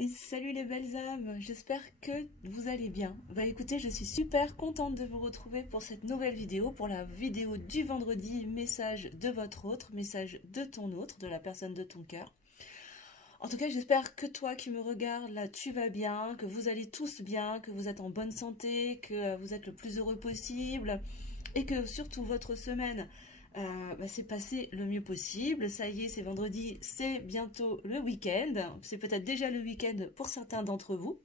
Et salut les belles âmes, j'espère que vous allez bien. Bah écoutez, je suis super contente de vous retrouver pour cette nouvelle vidéo, pour la vidéo du vendredi, message de votre autre, message de ton autre, de la personne de ton cœur. En tout cas, j'espère que toi qui me regardes, là, tu vas bien, que vous allez tous bien, que vous êtes en bonne santé, que vous êtes le plus heureux possible et que surtout votre semaine s'est passée le mieux possible. Ça y est, c'est vendredi, c'est bientôt le week-end. C'est peut-être déjà le week-end pour certains d'entre vous.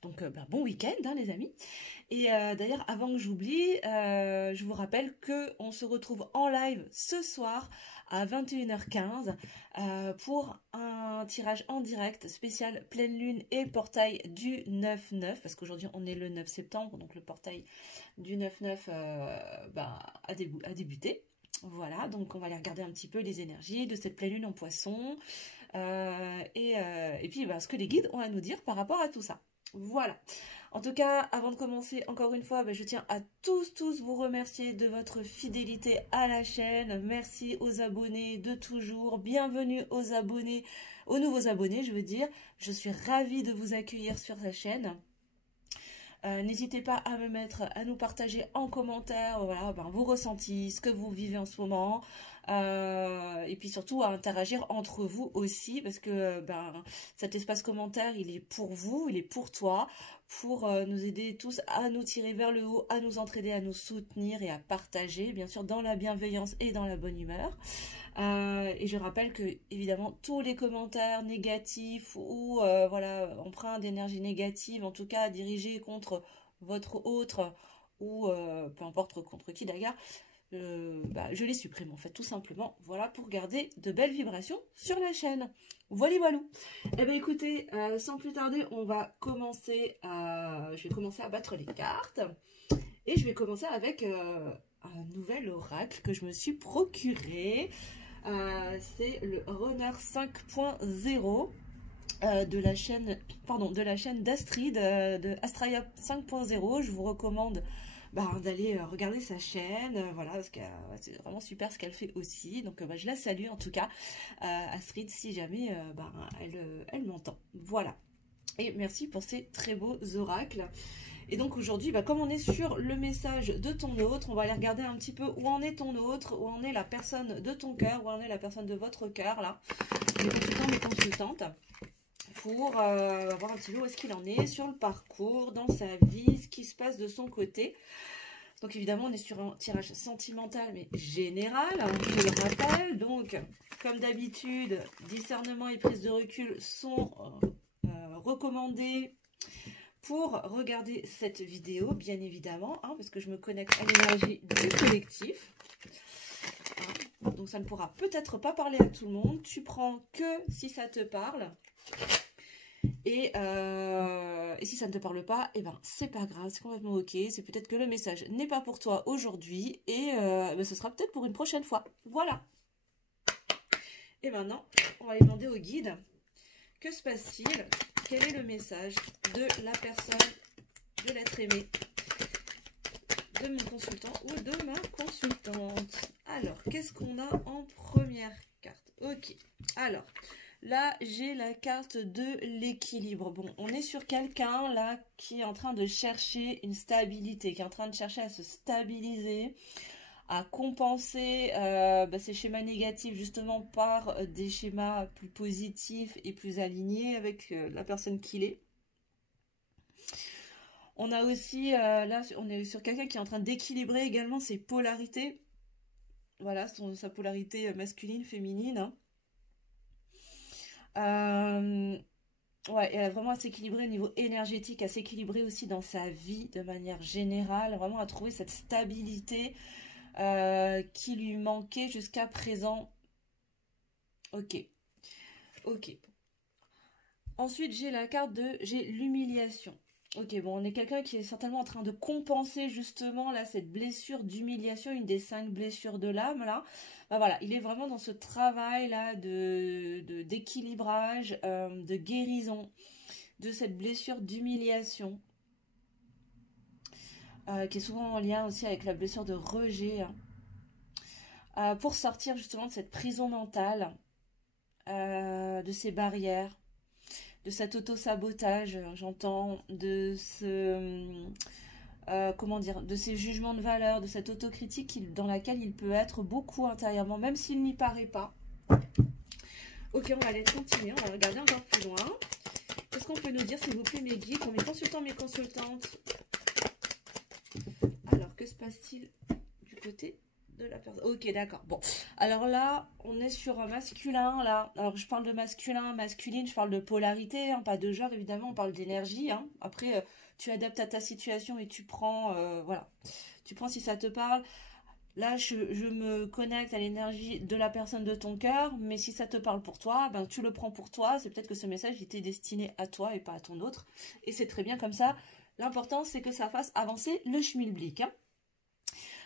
Donc bon week-end les amis. Et d'ailleurs avant que j'oublie, je vous rappelle qu'on se retrouve en live ce soir à 21h15 pour un tirage en direct spécial pleine lune et portail du 9-9 parce qu'aujourd'hui on est le 9 septembre donc le portail du 9-9 a débuté. Voilà, donc on va aller regarder un petit peu les énergies de cette pleine lune en poisson et puis ce que les guides ont à nous dire par rapport à tout ça. Voilà. En tout cas, avant de commencer, encore une fois, je tiens à tous vous remercier de votre fidélité à la chaîne. Merci aux abonnés de toujours. Bienvenue aux abonnés, aux nouveaux abonnés, je veux dire. Je suis ravie de vous accueillir sur la chaîne. N'hésitez pas à nous partager en commentaire vos ressentis, ce que vous vivez en ce moment, et puis surtout à interagir entre vous aussi, parce que cet espace commentaire, il est pour vous, il est pour toi, pour nous aider tous à nous tirer vers le haut, à nous entraider, à nous soutenir et à partager, bien sûr dans la bienveillance et dans la bonne humeur. Et je rappelle que évidemment tous les commentaires négatifs ou empreints d'énergie négative, en tout cas dirigés contre votre autre ou peu importe contre qui d'ailleurs, je les supprime en fait tout simplement, voilà, pour garder de belles vibrations sur la chaîne. Voilà. Eh bien écoutez, sans plus tarder, on va commencer je vais commencer à battre les cartes et je vais commencer avec un nouvel oracle que je me suis procuré. C'est le Runner 5.0 de la chaîne d'Astrid, de Astraya 5.0. Je vous recommande d'aller regarder sa chaîne, parce que c'est vraiment super ce qu'elle fait aussi. Donc je la salue en tout cas, Astrid, si jamais elle m'entend. Voilà. Et merci pour ces très beaux oracles. Et donc aujourd'hui, comme on est sur le message de ton autre, on va aller regarder un petit peu où en est ton autre, où en est la personne de ton cœur, où en est la personne de votre cœur, là, les consultants, les consultantes, pour voir un petit peu où est-ce qu'il en est sur le parcours, dans sa vie, ce qui se passe de son côté. Donc évidemment, on est sur un tirage sentimental, mais général, je le rappelle. Donc, comme d'habitude, discernement et prise de recul sont recommandés pour regarder cette vidéo, bien évidemment, parce que je me connecte à l'énergie du collectif. Donc ça ne pourra peut-être pas parler à tout le monde. Tu prends que si ça te parle. Et si ça ne te parle pas, c'est pas grave, c'est complètement ok. C'est peut-être que le message n'est pas pour toi aujourd'hui et ce sera peut-être pour une prochaine fois. Voilà. Et maintenant, on va aller demander au guide, que se passe-t-il? Quel est le message de la personne, de l'être aimé, de mon consultant ou de ma consultante? Alors, qu'est-ce qu'on a en première carte? Ok, alors, là, j'ai la carte de l'équilibre. Bon, on est sur quelqu'un, là, qui est en train de chercher une stabilité, qui est en train de chercher à se stabiliser, à compenser ces schémas négatifs justement par des schémas plus positifs et plus alignés avec la personne qu'il est. On a aussi, là, on est sur quelqu'un qui est en train d'équilibrer également ses polarités. Voilà, sa polarité masculine, féminine. Ouais, elle a vraiment à s'équilibrer au niveau énergétique, à s'équilibrer aussi dans sa vie de manière générale, vraiment à trouver cette stabilité qui lui manquait jusqu'à présent. Ok. Ensuite, j'ai la carte j'ai l'humiliation. Ok, bon, on est quelqu'un qui est certainement en train de compenser justement là cette blessure d'humiliation, une des 5 blessures de l'âme là. Voilà, il est vraiment dans ce travail là d'équilibrage, de guérison de cette blessure d'humiliation. Qui est souvent en lien aussi avec la blessure de rejet. Pour sortir justement de cette prison mentale, de ces barrières, de cet auto-sabotage, j'entends, de ce... comment dire, de ces jugements de valeur, de cette autocritique dans laquelle il peut être beaucoup intérieurement, même s'il n'y paraît pas. Ok, on va aller continuer, on va regarder encore plus loin. Qu'est-ce qu'on peut nous dire, s'il vous plaît, mes guides, pour mes consultants, mes consultantes? Alors, que se passe-t-il du côté de la personne? Ok, d'accord. Bon, alors là, on est sur un masculin, là. Alors, je parle de masculin, masculine, je parle de polarité, hein, pas de genre, évidemment, on parle d'énergie. Hein. Après, tu adaptes à ta situation et tu prends, voilà. Tu prends si ça te parle. Là, je me connecte à l'énergie de la personne de ton cœur, mais si ça te parle pour toi, ben, tu le prends pour toi. C'est peut-être que ce message était destiné à toi et pas à ton autre. Et c'est très bien comme ça. L'important, c'est que ça fasse avancer le schmilblick. Hein.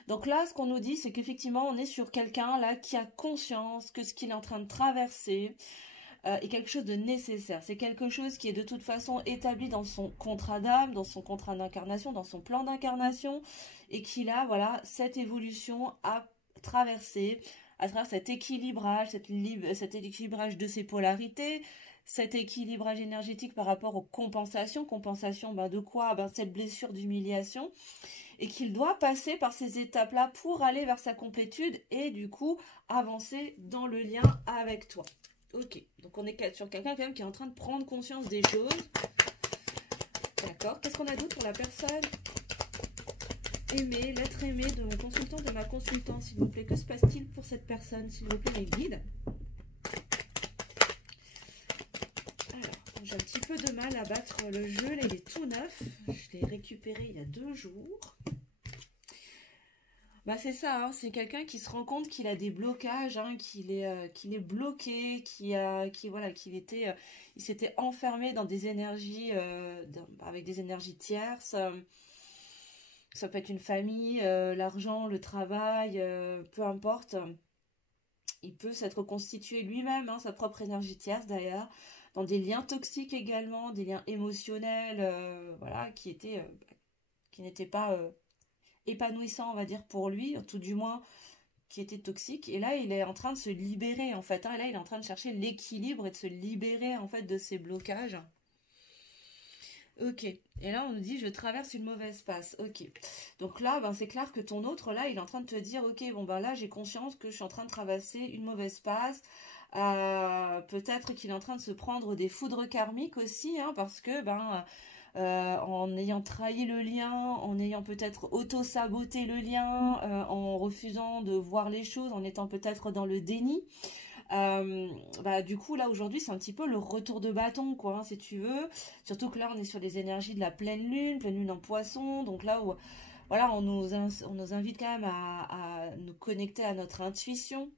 Donc là, ce qu'on nous dit, c'est qu'effectivement, on est sur quelqu'un là qui a conscience que ce qu'il est en train de traverser est quelque chose de nécessaire. C'est quelque chose qui est de toute façon établi dans son contrat d'âme, dans son contrat d'incarnation, dans son plan d'incarnation, et qu'il a, voilà, cette évolution à traverser, à travers cet équilibrage, cet équilibrage de ses polarités, cet équilibrage énergétique par rapport aux compensations. Compensation, ben de quoi? Ben cette blessure d'humiliation. Et qu'il doit passer par ces étapes-là pour aller vers sa complétude et du coup avancer dans le lien avec toi. Ok, donc on est sur quelqu'un quand même qui est en train de prendre conscience des choses. D'accord, qu'est-ce qu'on a d'autre pour la personne aimée, l'être aimé de mon consultant, de ma consultante, s'il vous plaît? Que se passe-t-il pour cette personne, s'il vous plaît, mes guides? Alors, j'ai un petit peu de mal à battre le jeu, là il est tout neuf. Je l'ai récupéré il y a 2 jours. Bah c'est ça, hein, c'est quelqu'un qui se rend compte qu'il a des blocages, hein, qu'il est bloqué, il s'était enfermé dans des énergies, avec des énergies tierces. Ça peut être une famille, l'argent, le travail, peu importe. Il peut s'être constitué lui-même, hein, sa propre énergie tierce d'ailleurs, dans des liens toxiques également, des liens émotionnels, voilà, qui n'étaient pas épanouissant, on va dire, pour lui, tout du moins, qui était toxique. Et là, il est en train de se libérer, en fait. Hein, et là, il est en train de chercher l'équilibre et de se libérer, en fait, de ses blocages. Ok. Et là, on nous dit, je traverse une mauvaise passe. Ok. Donc là, ben, c'est clair que ton autre, là, il est en train de te dire, ok, bon, ben là, j'ai conscience que je suis en train de traverser une mauvaise passe. Peut-être qu'il est en train de se prendre des foudres karmiques aussi, hein, parce que, ben... en ayant trahi le lien, en ayant peut-être auto-saboté le lien, en refusant de voir les choses, en étant peut-être dans le déni. Bah, du coup, là, aujourd'hui, c'est un petit peu le retour de bâton, quoi, hein, si tu veux. Surtout que là, on est sur les énergies de la pleine lune en poisson. Donc là, où, voilà, on nous invite quand même à nous connecter à notre intuition.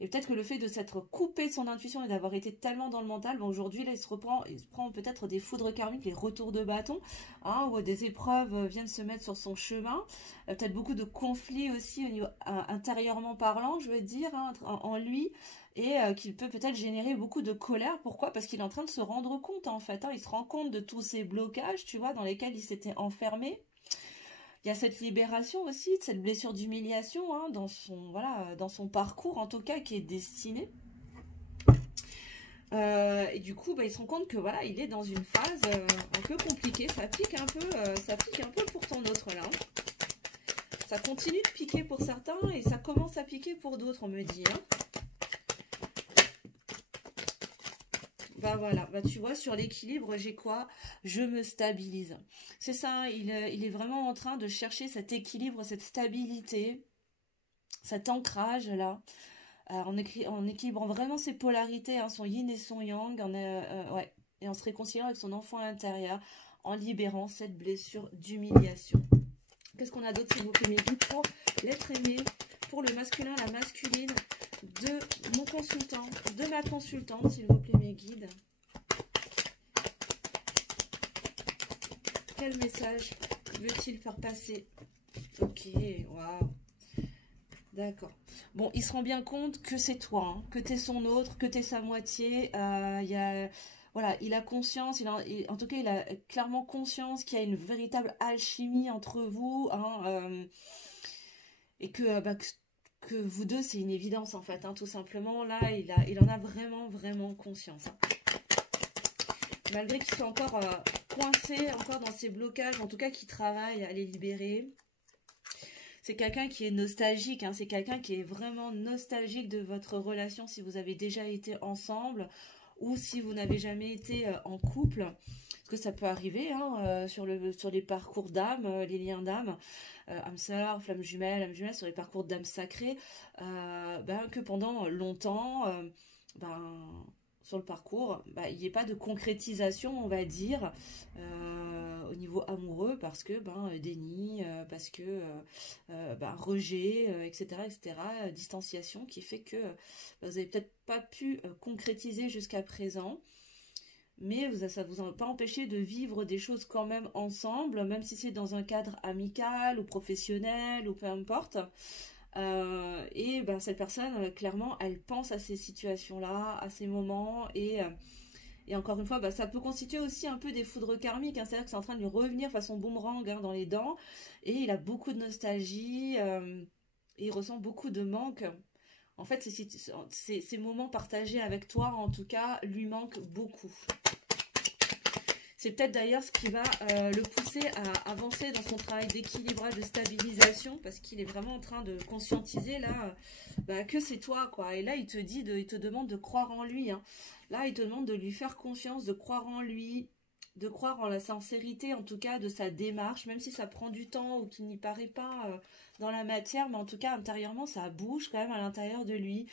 Et peut-être que le fait de s'être coupé de son intuition et d'avoir été tellement dans le mental, bon, aujourd'hui, là, il se prend peut-être des foudres karmiques, les retours de bâton, hein, où des épreuves viennent se mettre sur son chemin. Peut-être beaucoup de conflits aussi au niveau intérieurement parlant, je veux dire, hein, en lui, et qu'il peut peut-être générer beaucoup de colère. Pourquoi? Parce qu'il est en train de se rendre compte, en fait. Hein, il se rend compte de tous ces blocages, tu vois, dans lesquels il s'était enfermé. Il y a cette libération aussi, de cette blessure d'humiliation, hein, dans son parcours en tout cas qui est destiné. Et du coup, bah, il se rend compte que voilà, il est dans une phase un peu compliquée. Ça pique un peu pour ton autre là. Ça continue de piquer pour certains et ça commence à piquer pour d'autres, on me dit. Hein. Bah voilà, bah tu vois, sur l'équilibre, j'ai quoi? Je me stabilise. C'est ça, il est vraiment en train de chercher cet équilibre, cette stabilité, cet ancrage là, en équilibrant vraiment ses polarités, hein, son yin et son yang, ouais, et en se réconciliant avec son enfant intérieur, en libérant cette blessure d'humiliation. Qu'est-ce qu'on a d'autre, s'il vous plaît, mes guides, pour l'être aimé, pour le masculin, la masculine, de mon consultant, de ma consultante, s'il vous plaît, mes guides. Quel message veut-il faire passer? Ok, waouh. D'accord. Bon, il se rend bien compte que c'est toi, hein, que t'es son autre, que t'es sa moitié. Voilà, il a conscience, en tout cas, il a clairement conscience qu'il y a une véritable alchimie entre vous, hein, et que vous deux, c'est une évidence en fait, hein, tout simplement. Là, il en a vraiment, vraiment conscience. Hein. malgré qu'il soit encore coincé, encore dans ses blocages, en tout cas qu'il travaille à les libérer. C'est quelqu'un qui est nostalgique, hein, c'est quelqu'un qui est vraiment nostalgique de votre relation si vous avez déjà été ensemble ou si vous n'avez jamais été en couple. Parce que ça peut arriver hein, sur les parcours d'âme, les liens d'âme, âme sœur, flamme jumelle, sur les parcours d'âme sacrée, que pendant longtemps, sur le parcours, il n'y ait pas de concrétisation, on va dire, au niveau amoureux, parce que déni, parce que rejet, etc., distanciation, qui fait que vous n'avez peut-être pas pu concrétiser jusqu'à présent. Mais ça ne vous a pas empêché de vivre des choses quand même ensemble, même si c'est dans un cadre amical ou professionnel ou peu importe. Cette personne, clairement, elle pense à ces situations-là, à ces moments. Et encore une fois, ça peut constituer aussi un peu des foudres karmiques. Hein, c'est-à-dire que c'est en train de lui revenir façon boomerang dans les dents. Et il a beaucoup de nostalgie. Et il ressent beaucoup de manque. En fait, ces moments partagés avec toi, en tout cas, lui manquent beaucoup. C'est peut-être d'ailleurs ce qui va le pousser à avancer dans son travail d'équilibrage, de stabilisation, parce qu'il est vraiment en train de conscientiser là que c'est toi, quoi. Et là, il te demande de croire en lui. Hein. Là, il te demande de lui faire confiance, de croire en lui, de croire en la sincérité, en tout cas, de sa démarche, même si ça prend du temps ou qu'il n'y paraît pas dans la matière, mais en tout cas, intérieurement, ça bouge quand même à l'intérieur de lui.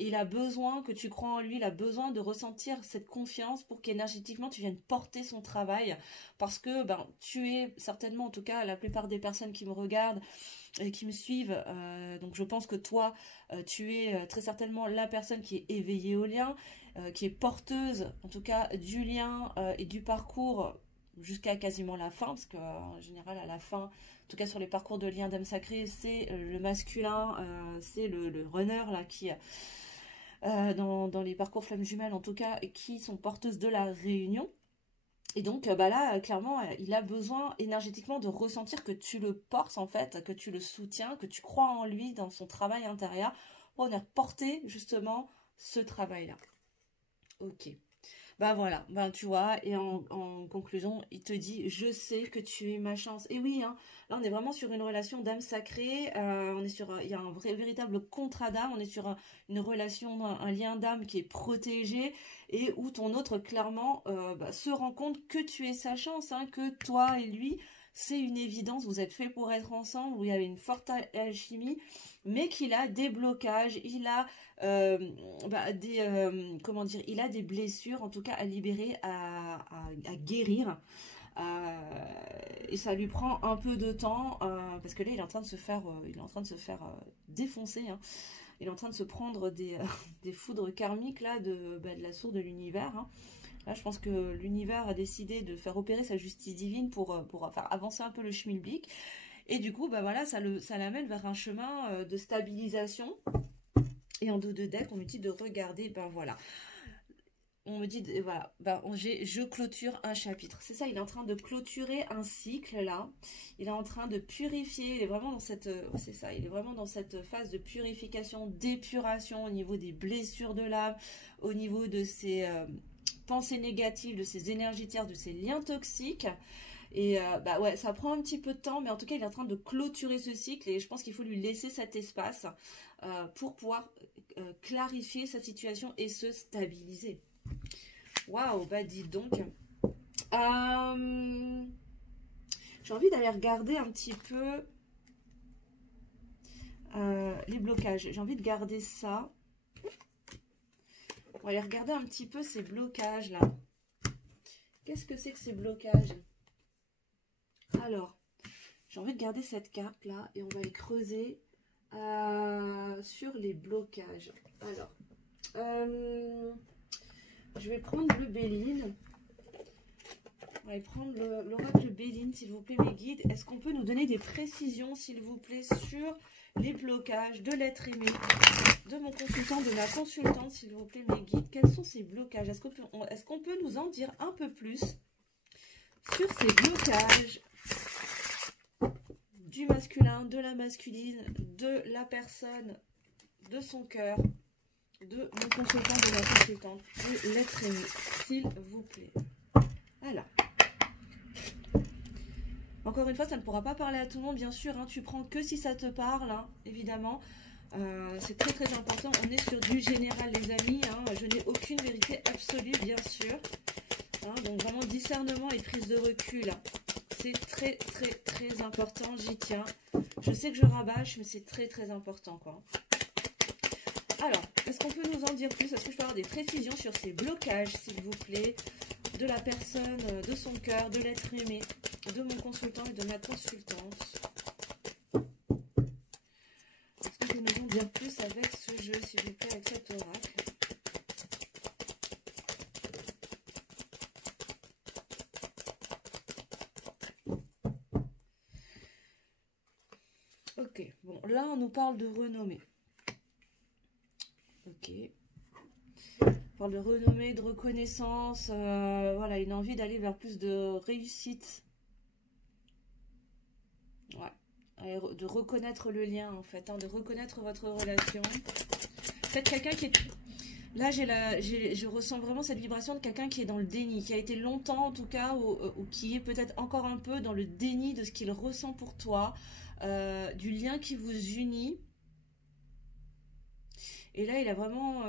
Et il a besoin que tu crois en lui, il a besoin de ressentir cette confiance pour qu'énergétiquement, tu viennes porter son travail. Parce que tu es certainement, en tout cas, la plupart des personnes qui me regardent et qui me suivent, donc je pense que toi, tu es très certainement la personne qui est éveillée au lien, qui est porteuse, en tout cas, du lien et du parcours jusqu'à quasiment la fin, parce qu'en général, à la fin, en tout cas sur les parcours de lien d'âme sacrée, c'est le masculin, c'est le runner là qui... dans les parcours flammes jumelles en tout cas, qui sont porteuses de la réunion. Et donc là, clairement, il a besoin énergétiquement de ressentir que tu le portes en fait, que tu le soutiens, que tu crois en lui, dans son travail intérieur, pour venir porter justement ce travail-là. Ok. Voilà, tu vois, et en conclusion, il te dit, je sais que tu es ma chance. Et oui, hein, là on est vraiment sur une relation d'âme sacrée, il y a un véritable contrat d'âme, on est sur une relation, un lien d'âme qui est protégé, et où ton autre clairement se rend compte que tu es sa chance, hein, que toi et lui, c'est une évidence, vous êtes faits pour être ensemble, où il y avait une forte alchimie, mais qu'il a des blocages, il a il a des blessures en tout cas à libérer, à guérir, et ça lui prend un peu de temps parce que là il est en train de se faire défoncer, hein. Il est en train de se prendre des foudres karmiques là de la source de l'univers, hein. Là je pense que l'univers a décidé de faire opérer sa justice divine pour faire avancer un peu le schmilblick, et du coup ça l'amène vers un chemin de stabilisation. Et en dos de deck, on me dit de regarder, on me dit, je clôture un chapitre. C'est ça, il est en train de clôturer un cycle, là. Il est en train de purifier, il est vraiment dans cette, c'est ça, il est vraiment dans cette phase de purification, d'épuration au niveau des blessures de l'âme, au niveau de ses pensées négatives, de ses énergies tierces, de ses liens toxiques. Et ça prend un petit peu de temps, mais en tout cas, il est en train de clôturer ce cycle, et je pense qu'il faut lui laisser cet espace pour pouvoir clarifier sa situation et se stabiliser. Waouh, dis donc. J'ai envie d'aller regarder un petit peu les blocages. J'ai envie de garder ça. On va aller regarder un petit peu ces blocages là. Qu'est-ce que c'est que ces blocages? Alors, j'ai envie de garder cette carte là et on va aller creuser sur les blocages. Alors, je vais prendre le Béline. On va prendre l'oracle Béline, s'il vous plaît, mes guides. Est-ce qu'on peut nous donner des précisions, s'il vous plaît, sur les blocages de l'être aimé, de mon consultant, de ma consultante, s'il vous plaît, mes guides? Quels sont ces blocages? Est-ce qu'on peut nous en dire un peu plus sur ces blocages du masculin, de la masculine, de la personne, de son cœur, de mon consultant, de ma consultante, de l'être aimé, s'il vous plaît? encore une fois, ça ne pourra pas parler à tout le monde, bien sûr. Hein, tu prends que si ça te parle, hein, évidemment. C'est très très important. On est sur du général, les amis. Hein, je n'ai aucune vérité absolue, bien sûr. Hein, donc vraiment discernement et prise de recul. Hein. C'est très très très important, j'y tiens. Je sais que je rabâche, mais c'est très très important, quoi. Alors, est-ce qu'on peut nous en dire plus? Est-ce que je peux avoir des précisions sur ces blocages, s'il vous plaît, de la personne, de son cœur, de l'être aimé, de mon consultant et de ma consultante? Est-ce que vous pouvez nous en dire plus avec ce jeu, s'il vous plaît, avec cet oracle? Ok, bon, là on nous parle de renommée. Ok. On parle de renommée, de reconnaissance, voilà, une envie d'aller vers plus de réussite. Ouais. De reconnaître le lien, en fait, hein, de reconnaître votre relation. Faites quelqu'un qui est... Là, je ressens vraiment cette vibration de quelqu'un qui est dans le déni, qui a été longtemps, en tout cas, ou qui est peut-être encore un peu dans le déni de ce qu'il ressent pour toi, du lien qui vous unit. Et là, il a vraiment...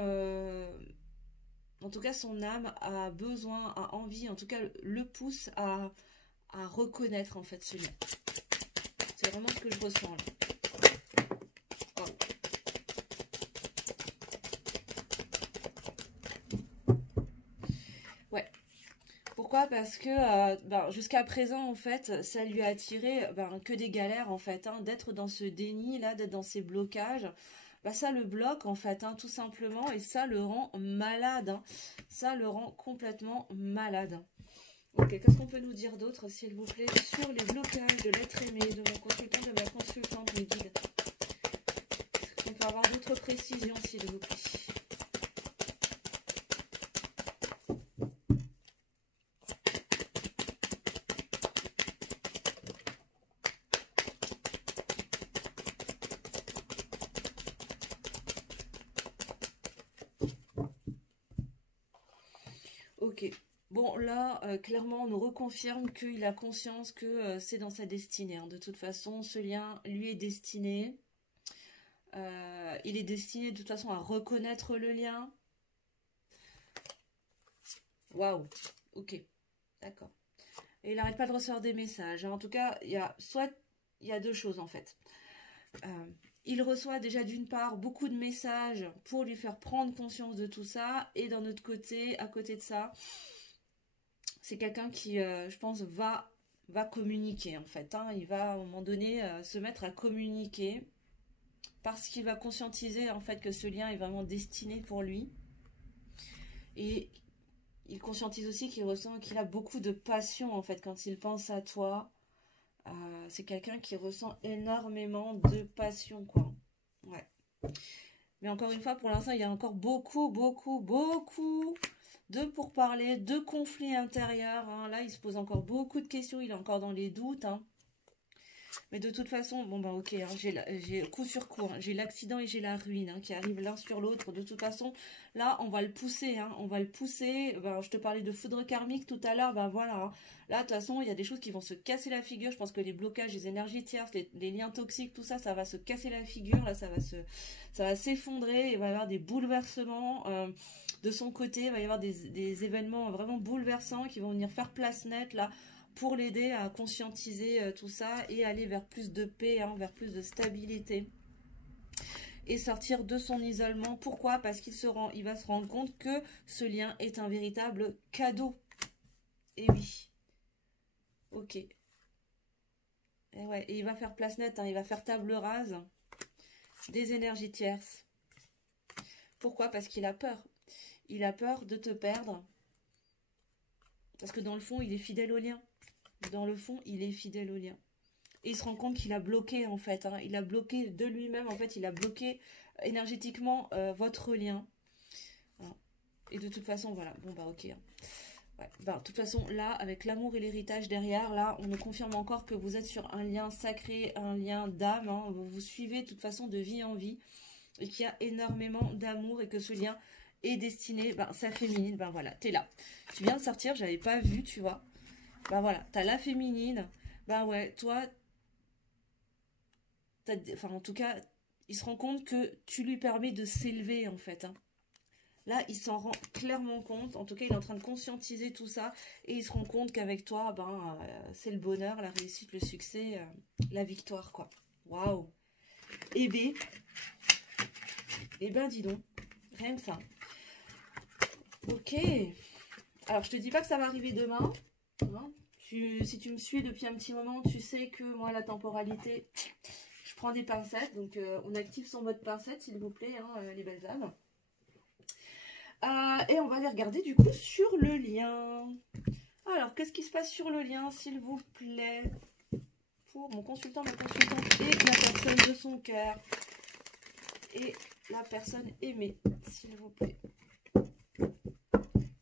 en tout cas, son âme a besoin, a envie, en tout cas, le pousse à reconnaître, en fait, ce lien. C'est vraiment ce que je ressens, là. Ouais. Pourquoi? Parce que jusqu'à présent, en fait, ça lui a attiré que des galères, en fait, hein, d'être dans ce déni, là, d'être dans ces blocages. Ça le bloque, en fait, hein, tout simplement, et ça le rend malade. Hein. Ça le rend complètement malade. Ok, qu'est-ce qu'on peut nous dire d'autre, s'il vous plaît, sur les blocages de l'être aimé, de mon consultant, de ma consultante, mes guides? Est-ce qu'on peut avoir d'autres précisions, s'il vous plaît? Ok. Bon, là, clairement, on nous reconfirme qu'il a conscience que c'est dans sa destinée. Hein. De toute façon, ce lien lui est destiné. Il est destiné de toute façon à reconnaître le lien. Waouh. Ok. D'accord. Et il n'arrête pas de recevoir des messages. Hein. En tout cas, il y a deux choses en fait. Il reçoit déjà d'une part beaucoup de messages pour lui faire prendre conscience de tout ça. Et d'un autre côté, à côté de ça, c'est quelqu'un qui, je pense, va communiquer en fait. Hein. Il va à un moment donné se mettre à communiquer parce qu'il va conscientiser en fait que ce lien est vraiment destiné pour lui. Et il conscientise aussi qu'il ressent qu'il a beaucoup de passion en fait quand il pense à toi. C'est quelqu'un qui ressent énormément de passion, quoi. Ouais. Mais encore une fois, pour l'instant, il y a encore beaucoup de pourparlers, de conflits intérieurs. Hein. Là, il se pose encore beaucoup de questions. Il est encore dans les doutes. Hein. Mais de toute façon, bon ben ok, hein, j'ai coup sur coup, hein, j'ai l'accident et j'ai la ruine hein, qui arrivent l'un sur l'autre. De toute façon, là, on va le pousser, hein, on va le pousser. Ben, je te parlais de foudre karmique tout à l'heure, ben voilà. Hein. Là, de toute façon, il y a des choses qui vont se casser la figure. Je pense que les blocages, les énergies tierces, les liens toxiques, tout ça, ça va se casser la figure. Là, ça va s'effondrer. Il va y avoir des bouleversements. De son côté, il va y avoir des événements vraiment bouleversants qui vont venir faire place nette, là, pour l'aider à conscientiser tout ça et aller vers plus de paix, hein, vers plus de stabilité et sortir de son isolement. Pourquoi? Parce il va se rendre compte que ce lien est un véritable cadeau. Et oui. Ok. Et ouais, et il va faire place nette, hein, il va faire table rase des énergies tierces. Pourquoi? Parce qu'il a peur. Il a peur de te perdre. Parce que dans le fond, il est fidèle au lien. Dans le fond, il est fidèle au lien. Et il se rend compte qu'il a bloqué, en fait. Hein, il a bloqué de lui-même, en fait. Il a bloqué énergétiquement votre lien. Hein. Et de toute façon, voilà. Bon, bah, ok. Hein. Ouais. Bah, de toute façon, là, avec l'amour et l'héritage derrière, là, on me confirme encore que vous êtes sur un lien sacré, un lien d'âme. Hein. Vous suivez, de toute façon, de vie en vie. Et qu'il y a énormément d'amour et que ce lien est destiné, sa féminine, voilà, t'es là. Tu viens de sortir, j'avais pas vu, tu vois. Voilà, t'as la féminine, Bah ouais, toi, enfin en tout cas, il se rend compte que tu lui permets de s'élever en fait, hein. Là, il s'en rend clairement compte. En tout cas, il est en train de conscientiser tout ça. Et il se rend compte qu'avec toi, ben, c'est le bonheur, la réussite, le succès, la victoire, quoi. Waouh. Eh ben, dis donc. Rien que ça. Ok. Alors, je te dis pas que ça va arriver demain. Hein. Si tu me suis depuis un petit moment, tu sais que moi, la temporalité, je prends des pincettes. Donc, on active son mode pincette, s'il vous plaît, hein, les belles âmes. Et on va aller regarder du coup sur le lien. Alors, qu'est-ce qui se passe sur le lien, s'il vous plaît, pour mon consultant, ma consultante et la personne de son cœur et la personne aimée, s'il vous plaît.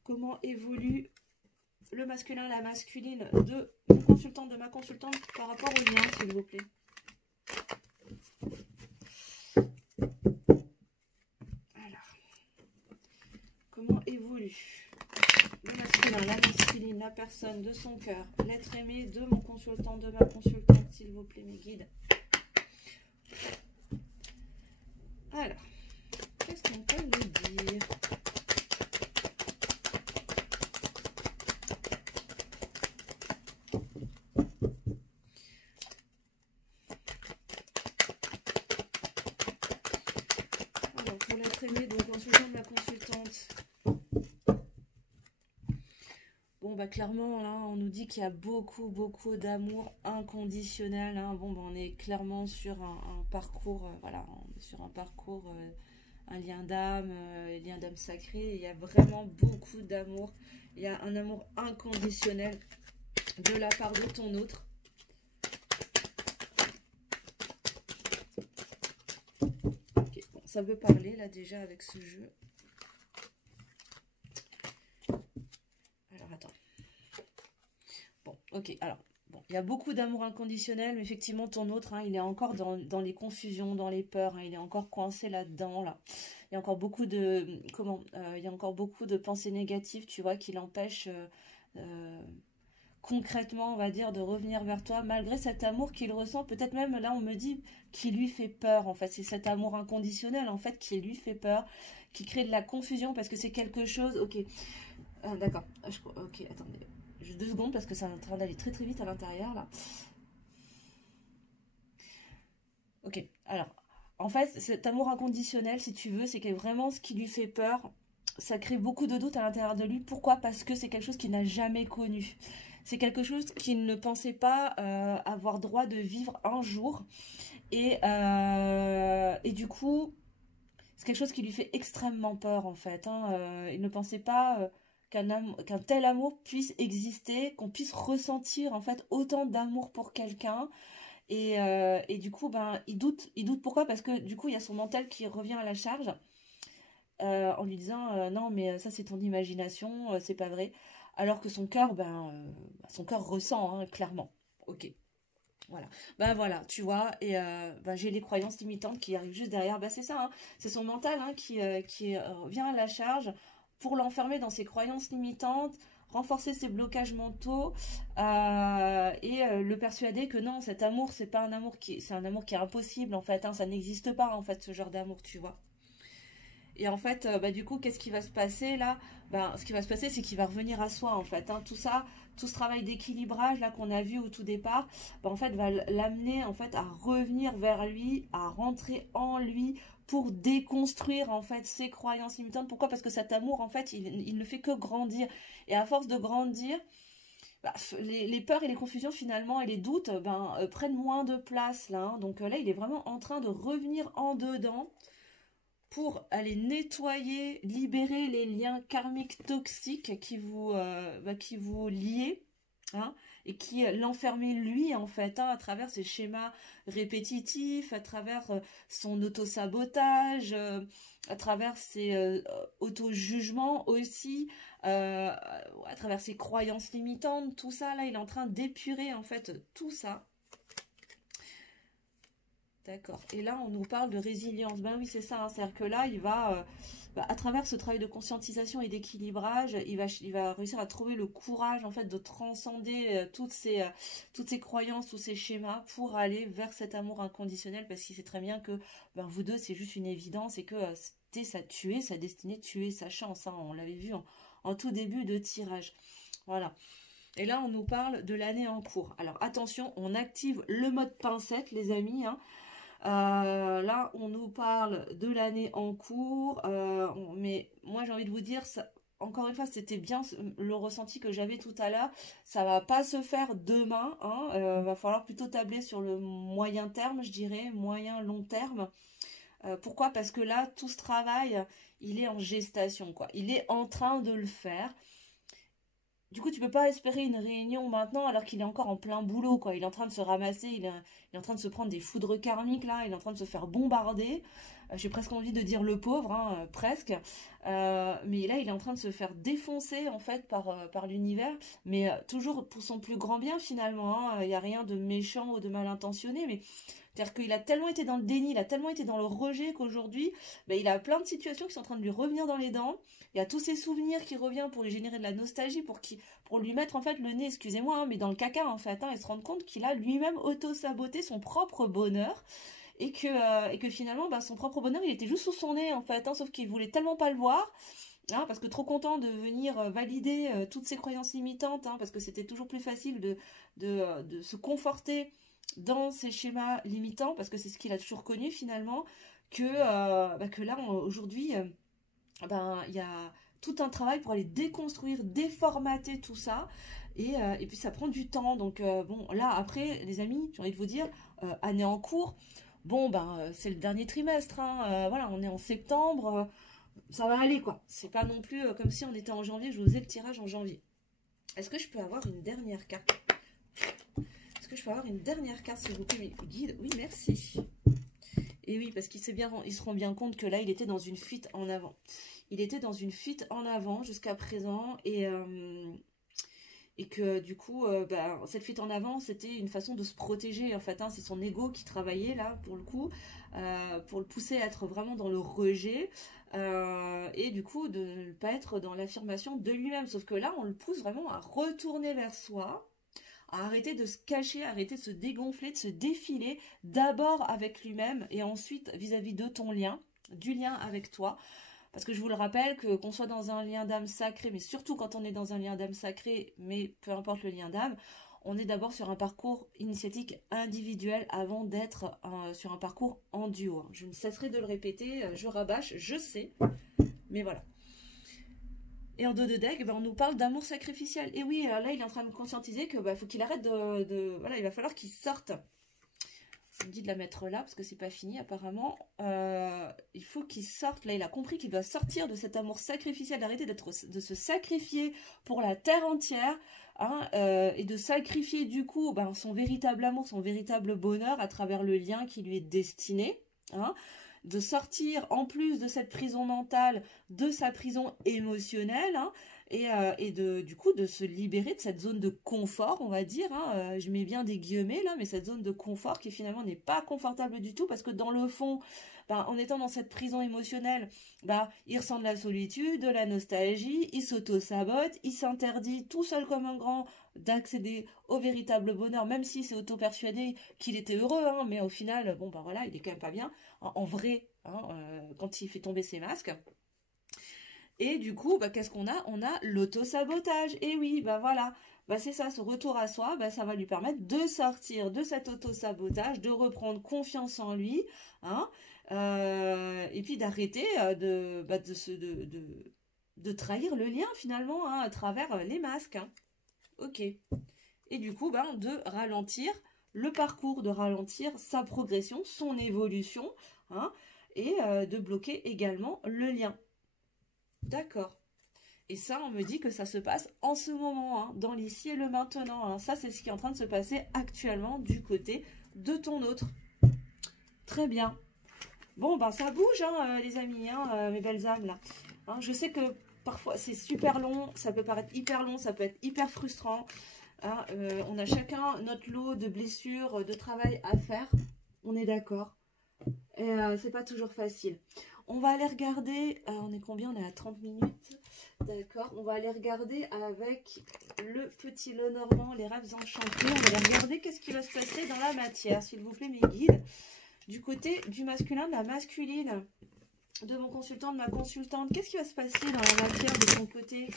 Comment évolue le masculin, la masculine de mon consultant, de ma consultante par rapport au lien, s'il vous plaît. Alors, comment évolue le masculin, la masculine, la personne de son cœur, l'être aimé de mon consultant, de ma consultante, s'il vous plaît, mes guides. Alors, qu'est-ce qu'on peut nous dire? Alors, pour l'être aimé, donc consultant de la consultante. Bon, bah clairement, là, on nous dit qu'il y a beaucoup, beaucoup d'amour inconditionnel. Hein. Bon, bah, on est clairement sur un parcours, voilà, sur un parcours, un lien d'âme sacré. Il y a vraiment beaucoup d'amour. Il y a un amour inconditionnel de la part de ton autre. Okay, bon, ça veut parler, là, déjà, avec ce jeu. Alors, attends. Bon, ok, alors, bon, il y a beaucoup d'amour inconditionnel, mais effectivement, ton autre, hein, il est encore dans les confusions, dans les peurs, hein, il est encore coincé là-dedans, là. Il y a encore beaucoup de, il y a encore beaucoup de pensées négatives, tu vois, qui l'empêchent concrètement, on va dire, de revenir vers toi, malgré cet amour qu'il ressent. Peut-être même, là, on me dit qu'il lui fait peur, en fait. C'est cet amour inconditionnel, en fait, qui lui fait peur, qui crée de la confusion, parce que c'est quelque chose, ok, d'accord, ok, attendez. Juste 2 secondes parce que c'est en train d'aller très très vite à l'intérieur là. Ok, alors en fait cet amour inconditionnel, si tu veux, c'est que vraiment ce qui lui fait peur, ça crée beaucoup de doutes à l'intérieur de lui. Pourquoi? Parce que c'est quelque chose qu'il n'a jamais connu. C'est quelque chose qu'il ne pensait pas avoir droit de vivre un jour. Et du coup, c'est quelque chose qui lui fait extrêmement peur en fait. Hein. Il ne pensait pas qu'un tel amour puisse exister, qu'on puisse ressentir en fait autant d'amour pour quelqu'un. Et du coup, ben, il doute pourquoi? Parce que du coup, il y a son mental qui revient à la charge en lui disant non, mais ça c'est ton imagination, c'est pas vrai. Alors que son cœur, son cœur ressent hein, clairement. Ok. Voilà. Ben voilà, tu vois, et ben, j'ai les croyances limitantes qui arrivent juste derrière. Ben c'est ça, hein, c'est son mental hein, qui vient à la charge pour l'enfermer dans ses croyances limitantes, renforcer ses blocages mentaux et le persuader que non, cet amour, c'est pas un amour c'est un amour qui est impossible en fait, hein, ça n'existe pas en fait ce genre d'amour, tu vois. Et en fait, bah, du coup, qu'est-ce qui va se passer là? Ben, ce qui va se passer, c'est qu'il va revenir à soi en fait. Hein. Tout ça, tout ce travail d'équilibrage là qu'on a vu au tout départ, ben, en fait, va l'amener en fait à revenir vers lui, à rentrer en lui pour déconstruire en fait ses croyances limitantes. Pourquoi? Parce que cet amour en fait, il ne fait que grandir. Et à force de grandir, bah, les peurs et les confusions finalement et les doutes prennent moins de place là. Hein. Donc là, il est vraiment en train de revenir en dedans pour aller nettoyer, libérer les liens karmiques toxiques qui vous liaient hein, et qui l'enfermaient lui en fait hein, à travers ses schémas répétitifs, à travers son auto-sabotage, à travers ses auto-jugements aussi, à travers ses croyances limitantes, tout ça là il est en train d'épurer en fait tout ça. D'accord. Et là, on nous parle de résilience. Ben oui, c'est ça. Hein. C'est-à-dire que là, il va à travers ce travail de conscientisation et d'équilibrage, il va réussir à trouver le courage en fait de transcender toutes ces croyances, tous ces schémas pour aller vers cet amour inconditionnel, parce qu'il sait très bien que vous deux c'est juste une évidence et que c'était sa destinée, tuer sa chance, hein, on l'avait vu en tout début de tirage. Voilà. Et là, on nous parle de l'année en cours. Alors, attention, on active le mode pincette, les amis. Hein. Là, on nous parle de l'année en cours. Mais moi, j'ai envie de vous dire, ça, encore une fois, c'était bien le ressenti que j'avais tout à l'heure. Ça va pas se faire demain. Hein. Va falloir plutôt tabler sur le moyen terme, je dirais, moyen-long terme. Pourquoi? Parce que là, tout ce travail, il est en gestation, quoi. Il est en train de le faire. Du coup, tu peux pas espérer une réunion maintenant alors qu'il est encore en plein boulot, quoi. Il est en train de se ramasser, il est en train de se prendre des foudres karmiques, là. Il est en train de se faire bombarder. J'ai presque envie de dire le pauvre, hein, presque. Mais là, il est en train de se faire défoncer, en fait, par l'univers. Mais toujours pour son plus grand bien, finalement. Hein. Il n'y a rien de méchant ou de mal intentionné, mais... C'est-à-dire qu'il a tellement été dans le déni, il a tellement été dans le rejet qu'aujourd'hui, il a plein de situations qui sont en train de lui revenir dans les dents. Il y a tous ses souvenirs qui reviennent pour lui générer de la nostalgie, pour lui mettre en fait le nez, excusez-moi, hein, mais dans le caca en fait, hein, et se rendre compte qu'il a lui-même auto-saboté son propre bonheur. Et que finalement, son propre bonheur, il était juste sous son nez en fait, hein, sauf qu'il voulait tellement pas le voir. Hein, parce que trop content de venir valider toutes ses croyances limitantes, hein, parce que c'était toujours plus facile de se conforter dans ces schémas limitants, parce que c'est ce qu'il a toujours connu finalement, que là aujourd'hui il y a tout un travail pour aller déconstruire, déformater tout ça, et puis ça prend du temps. Donc bon, là après les amis, j'ai envie de vous dire, année en cours, bon c'est le dernier trimestre, hein, voilà, on est en septembre, ça va aller quoi, c'est pas non plus comme si on était en janvier. Je vous faisais le tirage en janvier. Est-ce que je peux avoir une dernière carte? Est-ce que je peux avoir une dernière carte, s'il vous plaît, mes guides? Oui, merci. Et oui, parce qu'ils se rend bien compte que là, il était dans une fuite en avant. Il était dans une fuite en avant jusqu'à présent. Et que du coup, cette fuite en avant, c'était une façon de se protéger. En fait, hein, c'est son ego qui travaillait là, pour le coup, pour le pousser à être vraiment dans le rejet. Et du coup, de ne pas être dans l'affirmation de lui-même. Sauf que là, on le pousse vraiment à retourner vers soi, à arrêter de se cacher, arrêter de se dégonfler, de se défiler, d'abord avec lui-même et ensuite vis-à-vis de ton lien, du lien avec toi. Parce que je vous le rappelle, qu'on soit dans un lien d'âme sacré, mais surtout quand on est dans un lien d'âme sacré, mais peu importe le lien d'âme, on est d'abord sur un parcours initiatique individuel avant d'être sur un parcours en duo. Je ne cesserai de le répéter, je rabâche, je sais, mais voilà. Et en dos de deck, on nous parle d'amour sacrificiel. Et oui, là, il est en train de me conscientiser que faut qu'il arrête voilà, il va falloir qu'il sorte. Ça me dit de la mettre là, parce que c'est pas fini, apparemment. Il faut qu'il sorte. Là, il a compris qu'il doit sortir de cet amour sacrificiel, d'arrêter de se sacrifier pour la terre entière, hein, et de sacrifier, du coup, son véritable amour, son véritable bonheur à travers le lien qui lui est destiné, hein. De sortir en plus de cette prison mentale, de sa prison émotionnelle, hein, et du coup de se libérer de cette zone de confort, on va dire, hein, je mets bien des guillemets là, mais cette zone de confort qui finalement n'est pas confortable du tout, parce que dans le fond, en étant dans cette prison émotionnelle, il ressent de la solitude, de la nostalgie, il s'auto-sabote, il s'interdit tout seul comme un grand d'accéder au véritable bonheur, même si c'est auto-persuadé qu'il était heureux, hein, mais au final, voilà, il est quand même pas bien, en vrai, hein, quand il fait tomber ses masques. Et du coup, qu'est-ce qu'on a? On a l'auto-sabotage. Et oui, voilà. C'est ça, ce retour à soi, ça va lui permettre de sortir de cet auto-sabotage, de reprendre confiance en lui, hein, et puis d'arrêter de trahir le lien finalement, hein, à travers les masques. Hein. Ok. Et du coup, de ralentir le parcours, de ralentir sa progression, son évolution, hein, et de bloquer également le lien. D'accord. Et ça, on me dit que ça se passe en ce moment, hein, dans l'ici et le maintenant. Hein. Ça, c'est ce qui est en train de se passer actuellement du côté de ton autre. Très bien. Bon, ça bouge, hein, les amis, hein, mes belles âmes, là. Hein, je sais que parfois, c'est super long, ça peut paraître hyper long, ça peut être hyper frustrant. Hein, on a chacun notre lot de blessures, de travail à faire. On est d'accord. Et c'est pas toujours facile. On va aller regarder, on est combien? On est à 30 minutes. D'accord, on va aller regarder avec le petit Lenormand, les rêves enchantés. On va aller regarder qu'est-ce qui va se passer dans la matière, s'il vous plaît, mes guides. Du côté du masculin, de la masculine, de mon consultant, de ma consultante, qu'est-ce qui va se passer dans la matière de son côté,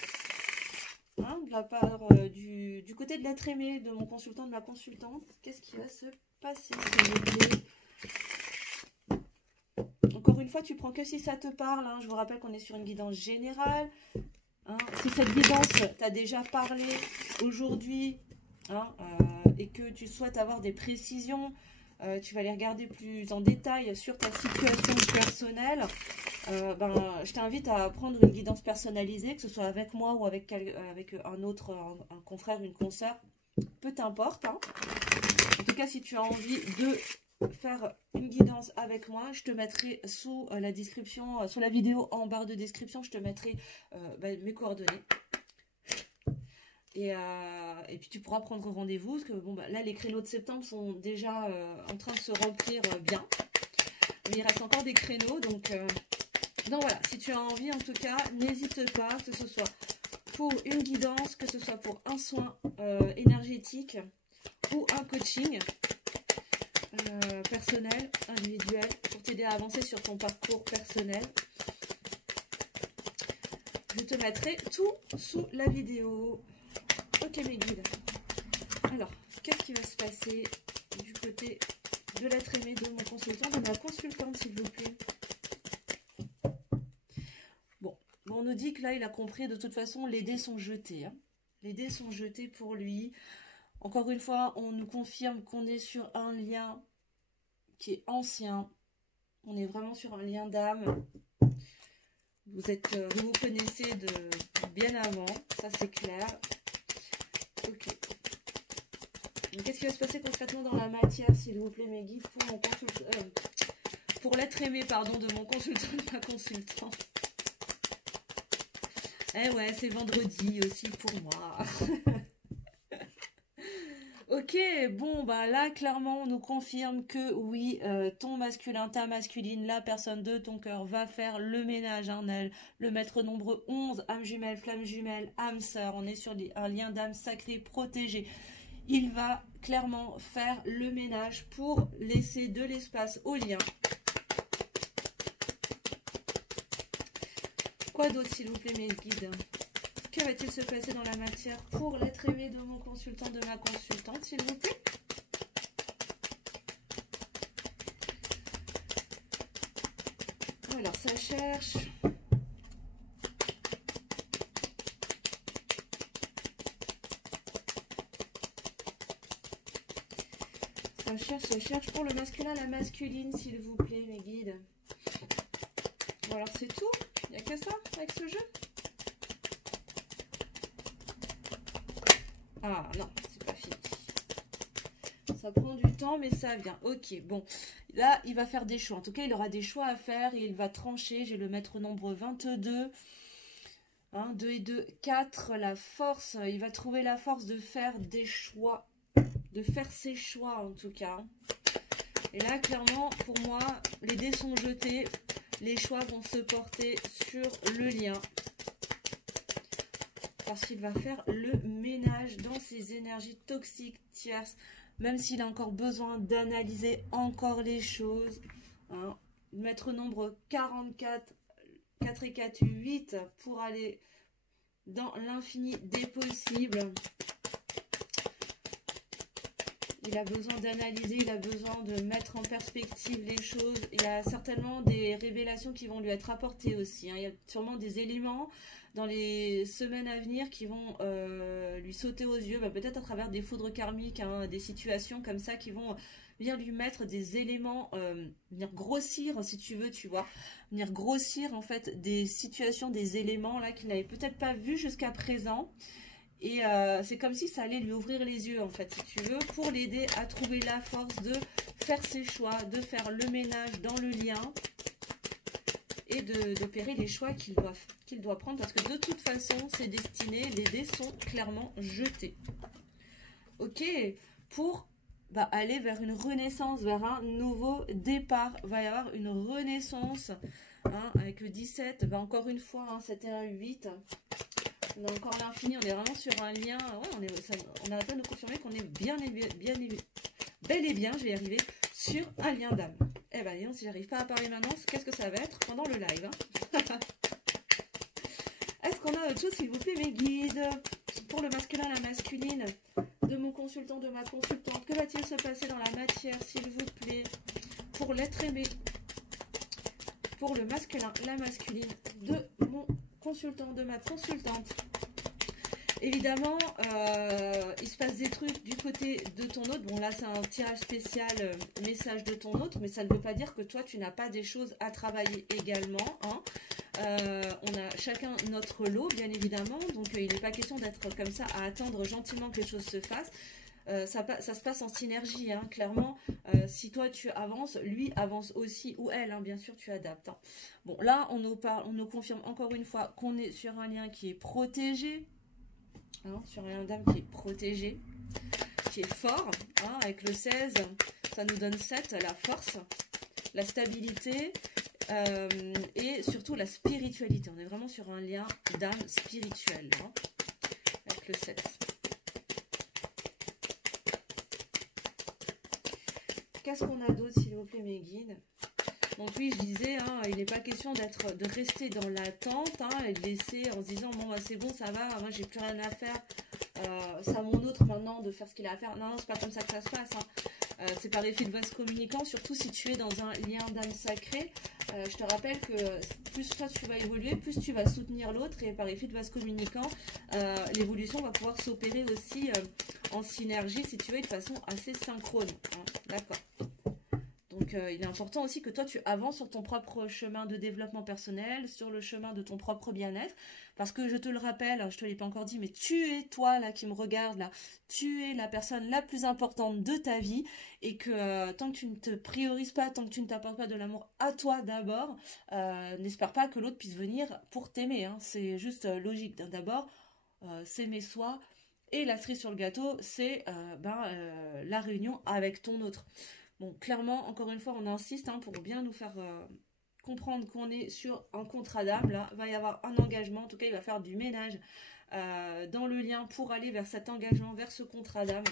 hein, de la part du côté de l'être aimé, de mon consultant, de ma consultante, qu'est-ce qui va se passer, s'il vous plaît? Encore une fois, tu prends que si ça te parle. Hein. Je vous rappelle qu'on est sur une guidance générale. Hein. Si cette guidance t'a déjà parlé aujourd'hui, hein, et que tu souhaites avoir des précisions, tu vas les regarder plus en détail sur ta situation personnelle. Je t'invite à prendre une guidance personnalisée, que ce soit avec moi ou avec un autre, un confrère, une consoeur, peu t'importe. Hein. En tout cas, si tu as envie de faire une guidance avec moi, je te mettrai sous la description, sous la vidéo en barre de description, je te mettrai mes coordonnées. Et puis tu pourras prendre rendez-vous, parce que bon, là les créneaux de septembre sont déjà en train de se remplir bien. Mais il reste encore des créneaux, donc voilà, si tu as envie en tout cas, n'hésite pas, que ce soit pour une guidance, que ce soit pour un soin énergétique ou un coaching. Personnel, individuel, pour t'aider à avancer sur ton parcours personnel. Je te mettrai tout sous la vidéo. Ok mes guides. Alors, qu'est-ce qui va se passer du côté de l'être aimé de mon consultant, de ma consultante, s'il vous plaît? Bon, on nous dit que là, il a compris, de toute façon, les dés sont jetés. Hein. Les dés sont jetés pour lui. Encore une fois, on nous confirme qu'on est sur un lien qui est ancien. On est vraiment sur un lien d'âme. Vous vous connaissez de bien avant, ça c'est clair. Ok. Qu'est-ce qui va se passer concrètement dans la matière, s'il vous plaît, mes guides, pour mon consultant, pour l'être aimé, pardon, de mon consultant, de ma consultante. Eh ouais, c'est vendredi aussi pour moi. Ok, bon, là, clairement, on nous confirme que oui, ton masculin, ta masculine, la personne de ton cœur va faire le ménage, hein, le maître nombre 11, âme jumelle, flamme jumelle, âme sœur. On est sur un lien d'âme sacrée protégé. Il va clairement faire le ménage pour laisser de l'espace au lien. Quoi d'autre, s'il vous plaît, mes guides? Que va-t-il se passer dans la matière pour l'être aimé de mon consultant, de ma consultante, s'il vous plaît? Alors, ça cherche. Ça cherche pour le masculin, la masculine, s'il vous plaît, mes guides. Bon, alors, c'est tout? Il n'y a que ça avec ce jeu? Ah non, c'est pas fini. Ça prend du temps, mais ça vient. Ok, bon. Là, il va faire des choix. En tout cas, il aura des choix à faire et il va trancher. J'ai le maître nombre 22. 1, 2 et 2, 4. La force. Il va trouver la force de faire des choix. De faire ses choix, en tout cas. Et là, clairement, pour moi, les dés sont jetés. Les choix vont se porter sur le lien. Parce qu'il va faire le ménage dans ses énergies toxiques tierces, même s'il a encore besoin d'analyser encore les choses. Hein. Maître nombre 44, 4 et 4, 8, pour aller dans l'infini des possibles. Il a besoin d'analyser, il a besoin de mettre en perspective les choses. Il y a certainement des révélations qui vont lui être apportées aussi. Hein. Il y a sûrement des éléments dans les semaines à venir qui vont lui sauter aux yeux, peut-être à travers des foudres karmiques, hein, des situations comme ça qui vont venir lui mettre des éléments, venir grossir, si tu veux, tu vois, venir grossir en fait des situations, des éléments là qu'il n'avait peut-être pas vu jusqu'à présent. Et c'est comme si ça allait lui ouvrir les yeux, en fait, si tu veux, pour l'aider à trouver la force de faire ses choix, de faire le ménage dans le lien et d'opérer les choix qu'il doit prendre. Parce que de toute façon, c'est destiné, les dés sont clairement jetés. Ok, pour aller vers une renaissance, vers un nouveau départ. Il va y avoir une renaissance hein, avec le 17, bah encore une fois, hein, c'était un 8. On a encore l'infini, on est vraiment sur un lien. Ouais, on arrête pas de nous confirmer qu'on est bel et bien, je vais y arriver, sur un lien d'âme. Eh ben, disons, si j'arrive pas à parler maintenant, qu'est-ce que ça va être pendant le live, hein? Est-ce qu'on a autre chose, s'il vous plaît, mes guides? Pour le masculin, la masculine, de mon consultant, de ma consultante, que va-t-il se passer dans la matière, s'il vous plaît? Pour l'être aimé, pour le masculin, la masculine, de mon consultant, de ma consultante. Évidemment, il se passe des trucs du côté de ton autre. Bon, là, c'est un tirage spécial message de ton autre, mais ça ne veut pas dire que toi, tu n'as pas des choses à travailler également, hein. On a chacun notre lot, bien évidemment. Donc, il n'est pas question d'être comme ça à attendre gentiment que les choses se fassent. Ça se passe en synergie, hein, clairement. Si toi tu avances, lui avance aussi, ou elle, hein, bien sûr tu adaptes, hein. Bon, là on nous confirme encore une fois qu'on est sur un lien qui est protégé, hein, sur un lien d'âme qui est protégé, qui est fort, hein, avec le 16, ça nous donne 7, la force, la stabilité, et surtout la spiritualité. On est vraiment sur un lien d'âme spirituelle, hein, avec le 7. Qu'est-ce qu'on a d'autre, s'il vous plaît, mes guides? Donc oui, je disais, hein, il n'est pas question de rester dans l'attente, hein, et de laisser en se disant, bon, bah, c'est bon, ça va, moi, j'ai plus rien à faire, c'est à mon autre maintenant de faire ce qu'il a à faire. Non, non, c'est pas comme ça que ça se passe, hein. C'est par effet de vase communicant, surtout si tu es dans un lien d'âme sacrée. Je te rappelle que plus toi tu vas évoluer, plus tu vas soutenir l'autre, et par effet de vase communicant, l'évolution va pouvoir s'opérer aussi en synergie, si tu veux, de façon assez synchrone, hein. D'accord. Donc, il est important aussi que toi, tu avances sur ton propre chemin de développement personnel, sur le chemin de ton propre bien-être. Parce que je te le rappelle, je te l'ai pas encore dit, mais tu es toi, là, qui me regarde, là. Tu es la personne la plus importante de ta vie. Et que tant que tu ne te priorises pas, tant que tu ne t'apportes pas de l'amour à toi d'abord, n'espère pas que l'autre puisse venir pour t'aimer, hein. C'est juste logique. D'abord, s'aimer soi. Et la cerise sur le gâteau, c'est la réunion avec ton autre. Bon, clairement, encore une fois, on insiste, hein, pour bien nous faire comprendre qu'on est sur un contrat d'âme. Là, il va y avoir un engagement. En tout cas, il va faire du ménage dans le lien pour aller vers cet engagement, vers ce contrat d'âme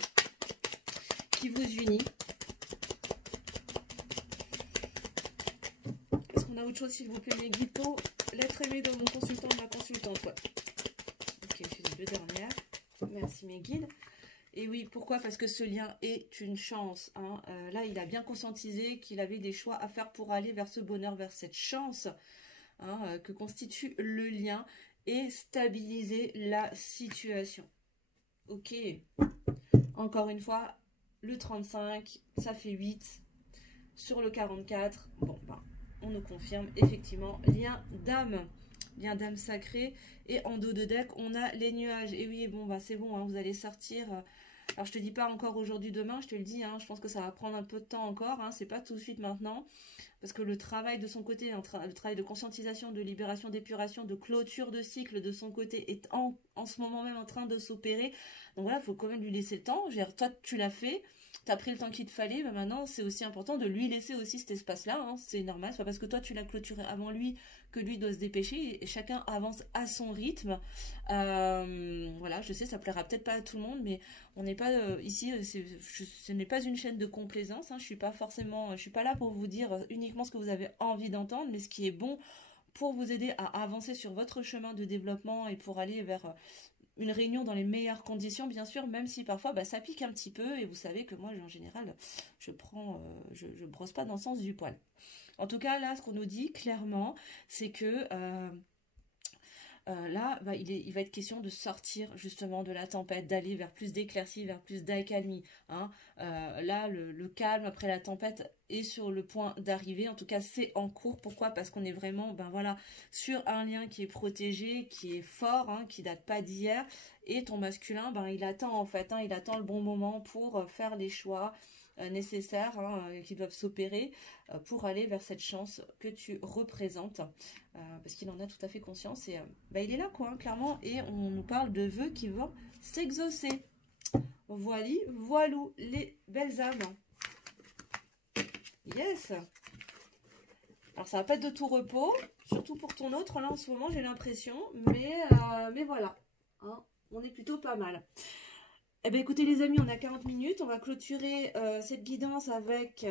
qui vous unit. Est-ce qu'on a autre chose, s'il vous plaît, mes guides, pour l'être aimé de mon consultant, de ma consultante? Ouais. Ok, je fais les deux dernières. Merci, mes guides. Et oui, pourquoi? Parce que ce lien est une chance, hein. Là, il a bien conscientisé qu'il avait des choix à faire pour aller vers ce bonheur, vers cette chance, hein, que constitue le lien, et stabiliser la situation. Ok. Encore une fois, le 35, ça fait 8. Sur le 44, bon, ben, on nous confirme effectivement lien d'âme sacrée. Et en dos de deck, on a les nuages. Et oui, bon, bah c'est bon, hein, vous allez sortir. Alors, je te dis pas encore aujourd'hui, demain, je te le dis, hein, je pense que ça va prendre un peu de temps encore, hein, c'est pas tout de suite maintenant. Parce que le travail de son côté, le travail de conscientisation, de libération, d'épuration, de clôture de cycle de son côté est en ce moment même en train de s'opérer. Donc voilà, il faut quand même lui laisser le temps. Je veux dire, toi, tu l'as fait. Tu as pris le temps qu'il te fallait, mais maintenant c'est aussi important de lui laisser aussi cet espace-là, hein. C'est normal, c'est pas parce que toi tu l'as clôturé avant lui que lui doit se dépêcher, et chacun avance à son rythme. Voilà, je sais, ça plaira peut-être pas à tout le monde, mais on n'est pas ici, ce n'est pas une chaîne de complaisance, hein. Je suis pas là pour vous dire uniquement ce que vous avez envie d'entendre, mais ce qui est bon pour vous aider à avancer sur votre chemin de développement et pour aller vers une réunion dans les meilleures conditions, bien sûr, même si parfois ça pique un petit peu, et vous savez que moi, en général, je brosse pas dans le sens du poil. En tout cas, là, ce qu'on nous dit clairement, c'est que là, il va être question de sortir justement de la tempête, d'aller vers plus d'éclaircie, vers plus d'accalmie, hein. Là, le calme après la tempête est sur le point d'arriver. En tout cas, c'est en cours. Pourquoi? Parce qu'on est vraiment, sur un lien qui est protégé, qui est fort, hein, qui date pas d'hier. Et ton masculin, il attend en fait, hein, il attend le bon moment pour faire les choix nécessaires, hein, qui doivent s'opérer pour aller vers cette chance que tu représentes, parce qu'il en a tout à fait conscience, et il est là, quoi, hein, clairement, et on nous parle de vœux qui vont s'exaucer. Voilou, les belles âmes. Yes. Alors, ça va pas être de tout repos, surtout pour ton autre, là, en ce moment, j'ai l'impression. Mais voilà, hein, on est plutôt pas mal. Eh bien, écoutez, les amis, on a 40 minutes. On va clôturer cette guidance avec...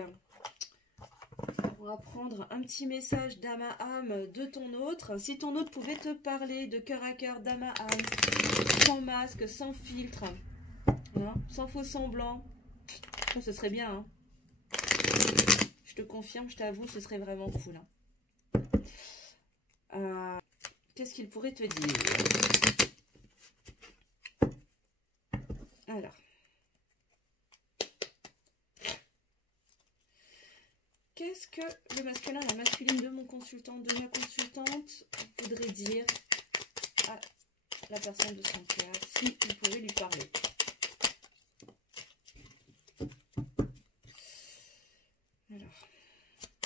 on va prendre un petit message d'âme à âme de ton autre. Si ton autre pouvait te parler de cœur à cœur, d'âme à âme, sans masque, sans filtre, hein, sans faux semblant, ce serait bien, hein. Je te confirme, je t'avoue, ce serait vraiment cool, hein. Qu'est-ce qu'il pourrait te dire? Alors. Qu'est-ce que le masculin et la masculine de mon consultant, de ma consultante, voudrait dire à la personne de son cœur, s'il pouvait lui parler? Alors,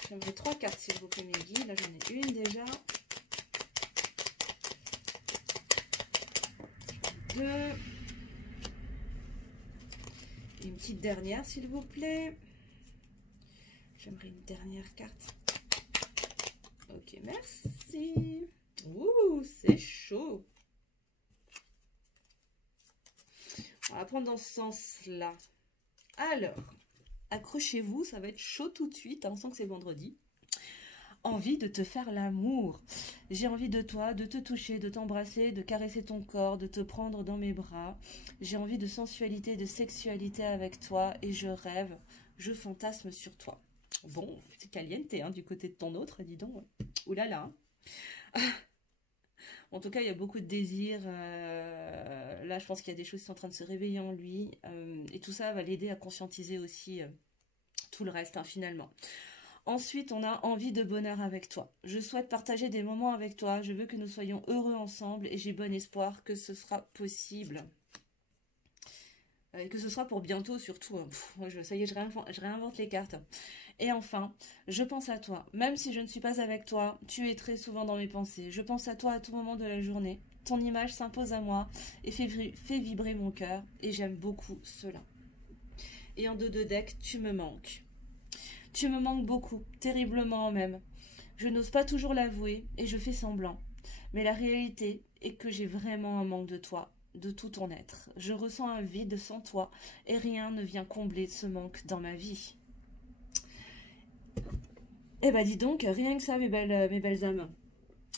j'aimerais 3 cartes, s'il vous plaît, mes guides. Là, j'en ai une déjà. 2. Et une petite dernière, s'il vous plaît. J'aimerais une dernière carte. Ok, merci. Ouh, c'est chaud. On va prendre dans ce sens-là. Alors, accrochez-vous, ça va être chaud tout de suite. On sent que c'est vendredi. Envie de te faire l'amour. J'ai envie de toi, de te toucher, de t'embrasser, de caresser ton corps, de te prendre dans mes bras. J'ai envie de sensualité, de sexualité avec toi et je rêve, je fantasme sur toi. Bon, c'est caliente, hein, du côté de ton autre, dis donc. Ouh là là. En tout cas, il y a beaucoup de désirs. Là, je pense qu'il y a des choses qui sont en train de se réveiller en lui. Et tout ça va l'aider à conscientiser aussi tout le reste, hein, finalement. Ensuite, on a envie de bonheur avec toi. Je souhaite partager des moments avec toi. Je veux que nous soyons heureux ensemble et j'ai bon espoir que ce sera possible. Et que ce sera pour bientôt surtout. Ça y est, je réinvente les cartes. Et enfin, je pense à toi. Même si je ne suis pas avec toi, tu es très souvent dans mes pensées. Je pense à toi à tout moment de la journée. Ton image s'impose à moi et fait vibrer mon cœur. Et j'aime beaucoup cela. Et en 2 de deck, tu me manques. Tu me manques beaucoup, terriblement même. Je n'ose pas toujours l'avouer et je fais semblant. Mais la réalité est que j'ai vraiment un manque de toi, de tout ton être. Je ressens un vide sans toi et rien ne vient combler ce manque dans ma vie. Eh ben dis donc, rien que ça mes belles âmes.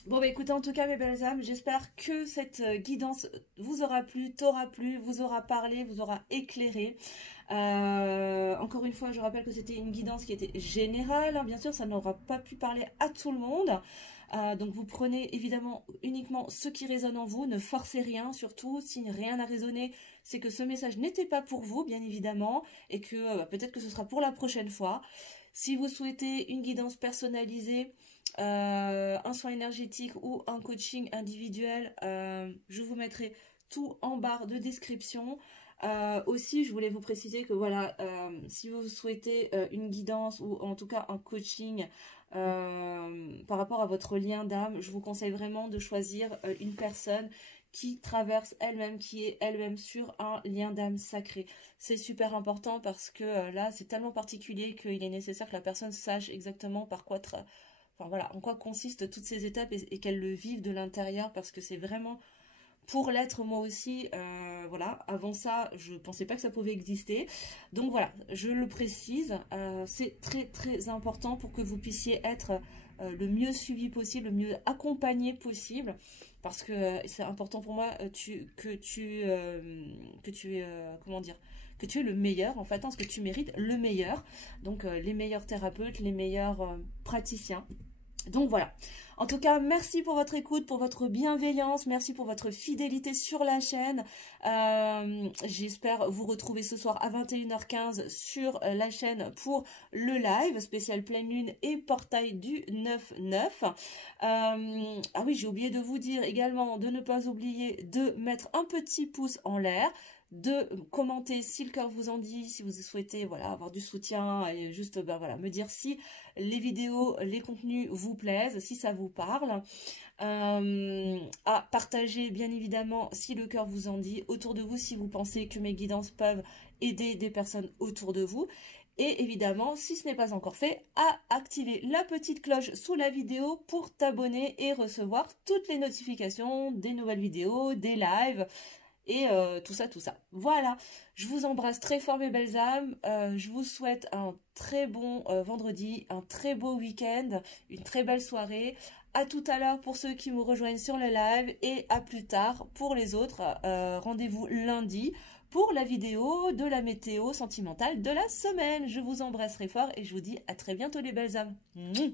Bon bah écoutez, en tout cas mes belles âmes, j'espère que cette guidance vous aura plu, t'aura plu, vous aura parlé, vous aura éclairé. Encore une fois, je rappelle que c'était une guidance qui était générale, hein, bien sûr, ça n'aura pas pu parler à tout le monde. Donc vous prenez évidemment uniquement ce qui résonne en vous, ne forcez rien, surtout si rien n'a résonné, c'est que ce message n'était pas pour vous, bien évidemment, et que peut-être que ce sera pour la prochaine fois. Si vous souhaitez une guidance personnalisée, un soin énergétique ou un coaching individuel, je vous mettrai tout en barre de description. Aussi, je voulais vous préciser que voilà, si vous souhaitez une guidance ou en tout cas un coaching par rapport à votre lien d'âme, je vous conseille vraiment de choisir une personne qui traverse elle-même, qui est elle-même sur un lien d'âme sacré. C'est super important parce que là, c'est tellement particulier qu'il est nécessaire que la personne sache exactement par quoi enfin voilà, en quoi consistent toutes ces étapes et qu'elle le vive de l'intérieur parce que c'est vraiment pour l'être moi aussi. Voilà, avant ça, je pensais pas que ça pouvait exister. Donc voilà, je le précise, c'est très très important pour que vous puissiez être le mieux suivi possible, le mieux accompagné possible. Parce que c'est important pour moi que tu es le meilleur en fait, hein, parce que tu mérites le meilleur. Donc les meilleurs thérapeutes, les meilleurs praticiens. Donc voilà. En tout cas, merci pour votre écoute, pour votre bienveillance, merci pour votre fidélité sur la chaîne. J'espère vous retrouver ce soir à 21h15 sur la chaîne pour le live spécial pleine lune et portail du 9-9. Ah oui, j'ai oublié de vous dire également de ne pas oublier de mettre un petit pouce en l'air, de commenter si le cœur vous en dit, si vous souhaitez voilà, avoir du soutien et juste voilà, me dire si les vidéos, les contenus vous plaisent, si ça vous parle. À partager bien évidemment si le cœur vous en dit autour de vous, si vous pensez que mes guidances peuvent aider des personnes autour de vous. Et évidemment, si ce n'est pas encore fait, à activer la petite cloche sous la vidéo pour t'abonner et recevoir toutes les notifications des nouvelles vidéos, des lives et tout ça, tout ça. Voilà, je vous embrasse très fort mes belles âmes, je vous souhaite un très bon vendredi, un très beau week-end, une très belle soirée. À tout à l'heure pour ceux qui me rejoignent sur le live et à plus tard pour les autres. Rendez-vous lundi pour la vidéo de la météo sentimentale de la semaine. Je vous embrasserai fort et je vous dis à très bientôt les belles âmes. Mouah.